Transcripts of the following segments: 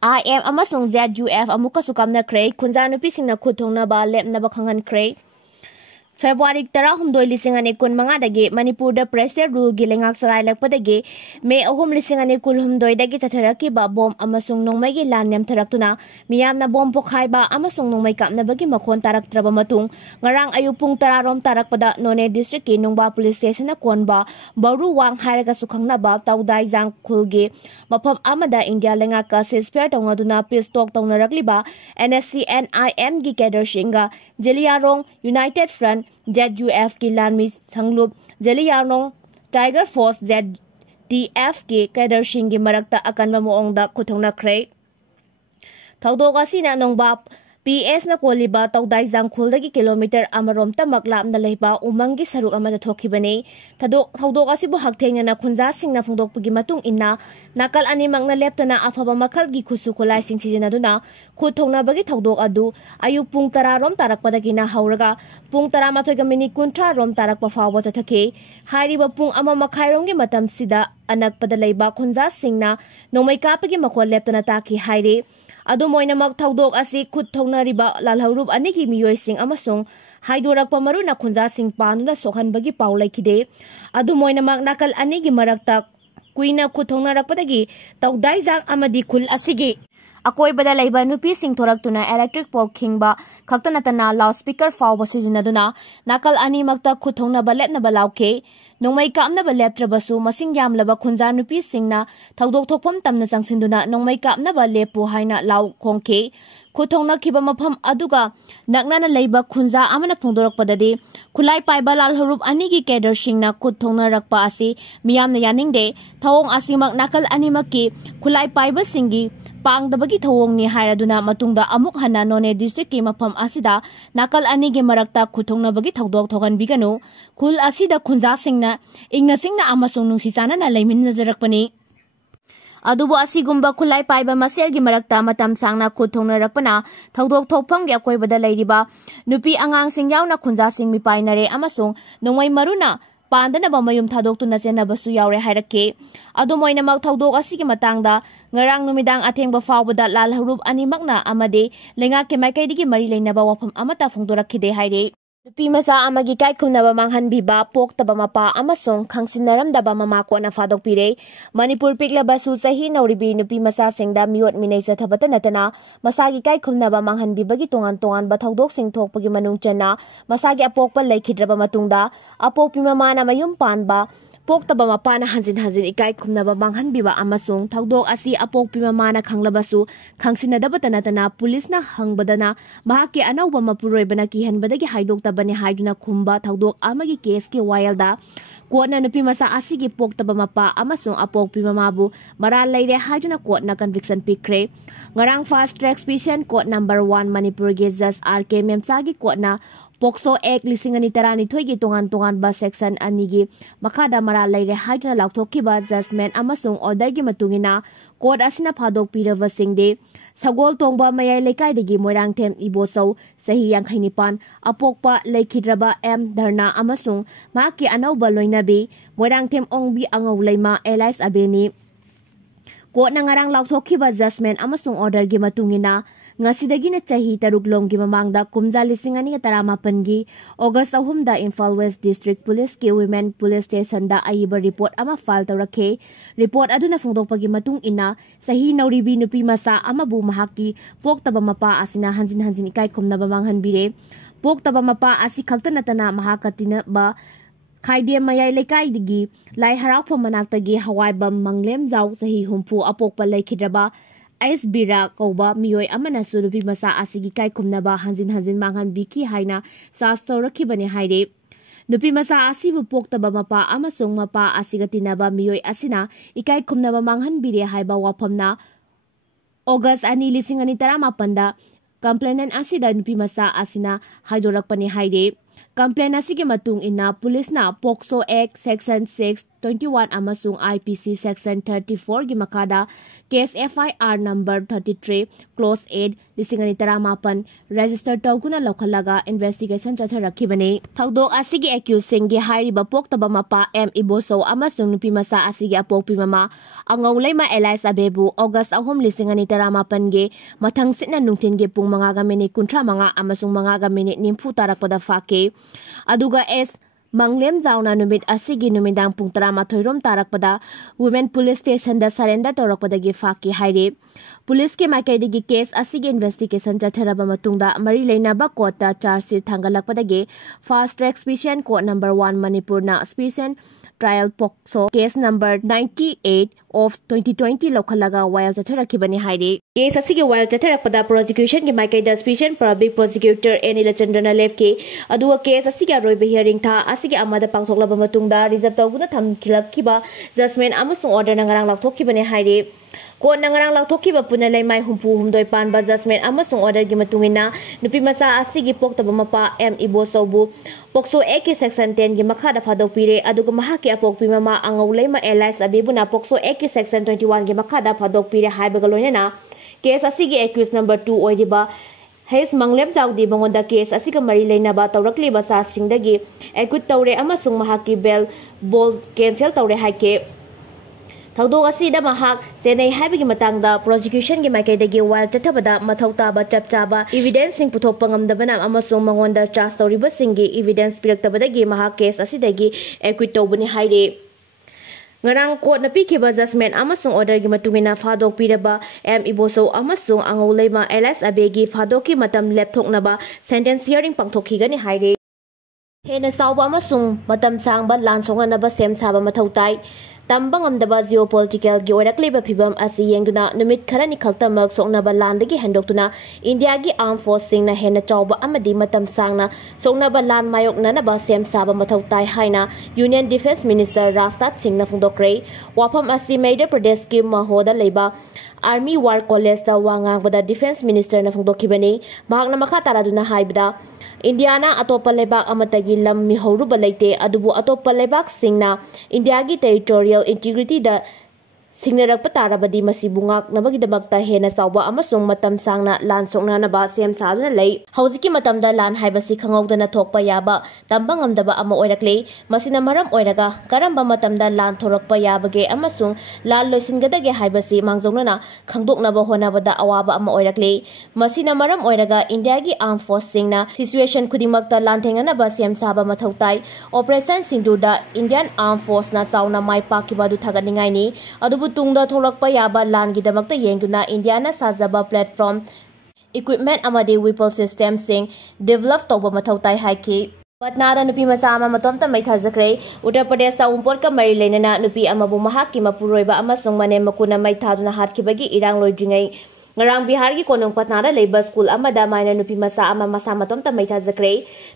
IM amasung ZUF amukasu kamnakre khunja nupisingna khuthongnaba lepnaba khanghankre February 10 dagi Manipurda Pressure Rule gi lengak salai lakpadagi May 3 dagi chatharakiba bom amasung nongmai lan nem tharaktuna miyamna bom pokhaiba amasung nongmai kapnabagi makhon taraktraba matung ngarang ayupung 10 rom tarakpada None District ki Nungba Police Station na konba baru wang hairaga sukhangnaba tawdai jang khulgi mafam amada India lengak ka ceasefire tawngduna peace talk tawnarakliba NSC NIM gi cadre shinga Jeliarong United Front ZUF की लानमी संगलुप जेलियांगलोंग tiger force ZDF की cadre Singh की मरक्ता अकनबा मोंगदा खुथोंगनाख्रे थौदोक असिना नोंगबा PS na koliba tawdai jangkhulda kilometer amarom tamak lapna leiba umangi saruk amada thokibani thodok asibu hakthengna na khunja singna phongdokpagi matung inna nakal ani mangna leptana afaba makhal gi khusu khulai sing sijina duna khuthongna bagi thodok adu ayu pung 10 rom tarakpada gina hauraga pung 13 ga minute 30 rom tarakpa fawa chathake hairiba pung ama makhai rom gi matam sida anakpada leiba khunja singna nomai kapagi makhol leptana taki haire adu moinamak thodok asi khut thongnariba lalhaurup anigi miyoi sing amasung haidorakpa maruna khunja sing panuna sokhanbagi paw laikide adu moinamak nakal anigi marakta kuina khut thongnarakpadagi tawdai jang amadi khul asigi akoi bada laiba nupi sing thoraktuna electric pole khingba khaktanatana loudspeaker fawba sijinaduna nakal ani makta khut thongna balepna balauke nongmai kapna ba leptrabasu masing yamlaba khunja nupi singna thodok thokpham tamna changsinduna nongmai kapna ba lepu haina law khongke khuthongna khiba mafam aduga naknana leiba khunja amana phongdorakpadadi khulai paiba lal harup ani gi cadre singna khuthongna rakpa asi miyamna yaningde thawong asimak nakal animaki khulai paiba singi pangdabagi thawong ni hairaduna matungda amuk hana None District ki mafam asida nakal ani gi marakta khuthongna bagi thodok thogan biganu khul asida khunja singna ingna singna amasung nungsi chana na leimin najarakpani adubu asigumba khulai paiba masel gi marakta matam sangna khuthongna rakpana thodok thokpham gi akoibada leiriba nupi angang sing yauna khunja sing mi painare amasung nongmai maruna pandana ba mayum thadok tu nachena basu yaure hairake adu moina mak thodok asigi matangda ngarang numidang athengba fawbada lal harup ani makna amade lenga ke maikai digi mari leinaba wafam amata phongdorakhide haire nupi masa amagi kai khumnaba manghanbiba poktaba mapa amasong khangsinnaramdaba mama ko na fadok pire Manipur piklaba su sahi nauribi nupi masa singda miot minai sathabata natana masagi kai khumnaba manghanbibagi tongan ba thodok sing thokpagi manung channa masagi apokpa laikhidraba matungda apokpi mama na mayum panba poktaba mapana hanjin ikai khumnaba manghanbiba amasung thodok asi apokpi mama na khanglabasu khangsinadaba tanatana police na hangbadana mahaki anawba mapuroibana kihanbadagi haidoktabani haiduna khumba thodok amagi case ki wildda kotna nupi masa asigi poktaba mapa amasung apokpi mamabu maral leire haiduna kotna conviction pikre ngarang fast track special court number 1 Manipur ge Judge RK Memsagi kotna Pokso Act 2012 gi tongan ba section anigi makada mara leire haidna laukthokkiba judgment amasung order gi matungina court asina phadok pirava singde sagol tongba mayai lekai degi moirang them ibosau sahi 59 apokpa leikhidraba M dharna amasung maki anauba loinabi moirang them ongbi angau leima Elias Abeni court na ngarang laukthokkiba judgment amasung order gi matungina ngasidagi na chahi taruklong gi mamangda kumja 2018 gi August 3 da Imphal West District Police ki Women Police Station da aiba report ama file tawrakhe report aduna phongdokpagi matung ina sahi nauribi nupi masa amabu mahaki poktaba mapa asina hanjin ikai khumnaba manghanbire poktaba mapa asi khaktanatana mahakatina ba Khaide mayai lekai digi lai harakpha manaktagi hawai bam manglem jaw sahi humpu apokpa laikhidraba Ice Bira kauba miyoi amana surubi masa asigi kai khumnaba hanjin manghan biki haina sastorakhibani haire nupi masa asibu poktaba mapa amasung mapa asigatinaba miyoi asina ikai khumnaba manghan bire haiba wafamna August 2018 da complainant asida nupi masa asina haidorakpani haire Complaint asigi matung ina police na POCSO Act Section 621 amasung IPC Section 34 gi makada case FIR number 33 clause 8 lisingani taramapan register tawguna lokhalaga investigation chatharakhibani thawdok asigi accused singi hairiba poktaba mapa M Iboso amasung nupi masa asigi apokpi mama angau leima Eliza Abebu August 3 lisingani taramapan ge mathang sitna nungtin ge pung mangaga minute kuntra manga amasung mangaga minute nimfu tarakpada fake aduga S Manglem Zauna numit asigi numidang pung 13 rom tarakpada Women Police Station da surrender torakpada gi faki haire Police ke maikaidagi case asigi investigation chatharaba matungda mari leinaba court ta charge sheet thangalakpada gi fast track special court number 1 Manipur na special trial POCSO case number 98 of 2020 lokhalaga while chatharakibani haire case asigi while chatharakpada prosecution gi maikaida special public prosecutor Anila Chandrana lefke aduwa case asigi aroiba hearing tha asigi amada pangthoklaba matungda reserve tawguna thamkhilakkiba judgment amasung order na ngarang lakthokibani haire Court nangarang lakthokkiba puna leimai humpu humdoi panba judgment amasung order gi matungina nupi masa asigi poktaba mapa M Iboso bu POCSO Act Section 10 gi makhada phadokpire aduga mahaki apokpi mama angau leima Eliza Abebu na POCSO Act Section 21 gi makhada phadokpire haibaga loinena case asigi accused number 2 oidiba Hayes Manglem Zaudi bangonda case asiga mari leinaba tawrakliba sa singdagi acquit tawre amasung mahaki bail bond cancel tawre haike Thawdok asida mahak Chennai haibigi matangda prosecution gi maikaidagi while chathabada mathau taba chapchaba evidence sing puthokpa ngamdabana amasung mangonda charge tawriba singi evidence piraktabadagi mahak case asidagi acquit tawbani haire Ngarang court na pikhiba judgment amasung order gi matungina phadok piraba M Iboso amasung angau leima Eliza Abegi phadoki matam lepthoknaba sentence hearing pangthokhigani haire Hena sauba amasung matam sangba lansonganaba sem saba mathau tai Tambang amdaba geopolitical gi orakliba phibam asi yengduna numit kharani khaltamak soknaba landagi handoktuna India gi armed force singna hena chawba amadi matam sangna soknaba land mayok nanaba sem saba mathau tai haina Union Defense Minister Rajnath Singh na phungdokre wafam asi Madhya Pradesh gi mahoda leiba Army War College ta wangang bada Defense Minister na phungdokhibani mahakna makha taraduna haibda Indiana atopa lebak amatagi lam mihauruba leite adubu atopa lebak singna India gi territorial integrity da singnarak patarabadi masibungak nabagidamakta hena sawba amasung matam sangna lan sokna naba sem saluna lei hauziki matamda lan haibasi khangawdana thokpa yaba tambang amdaba ama oirakle masina maram oiraga karamba matamda lan thorakpa yabage amasung lan loisingadage haibasi mangjongna khangdoknaba honabada awaba ama oirakle masina maram oiraga India gi armed force singna situation khudingmakta lan thenganaba sem saba mathautai operation sindurda Indian armed force na chauna mai pakibadu thaganingai ni adubu tungda tholakpa yaba lan gi damakta yengduna Indiana sajaba platform equipment amadi weapon system sing develop tawba mathautai haiki Patna da nupi masa ama matomta mai thazakre Uttar Pradesh ta umpor ka mari lenana nupi amabu mahaki mapuroiba amasung mane makuna mai thaduna hatkibagi irang loidringai Ngarang Bihar gi konong Patna da leiba school amada maina nupi masa ama masa matomta mai thazakre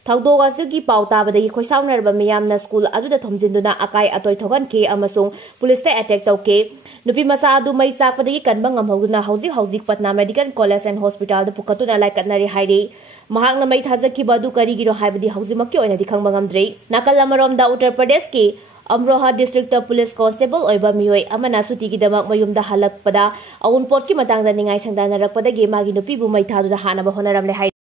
thawdok asugi pauta badagi khoisaunerba miyamna school aduda thomjinduna akai atoi thogan ke amasung police ta attack tawke nupi masa adu mai sakpadagi kanba ngamhoguna hauzik Patna Medical College and Hospital da pukatuna laikatnari haire mahakna mai thazakhiba adu karigiro haibadi hauzimakki oina di khangba ngamdre nakal amarom da Uttar Pradesh ki Amroha District Police Constable oiba miyoi amana suti gi damak mayumda halakpada awun port ki matangda ningai sangdana rakpada ge magi nupi bu mai thadu da hana ba honaram le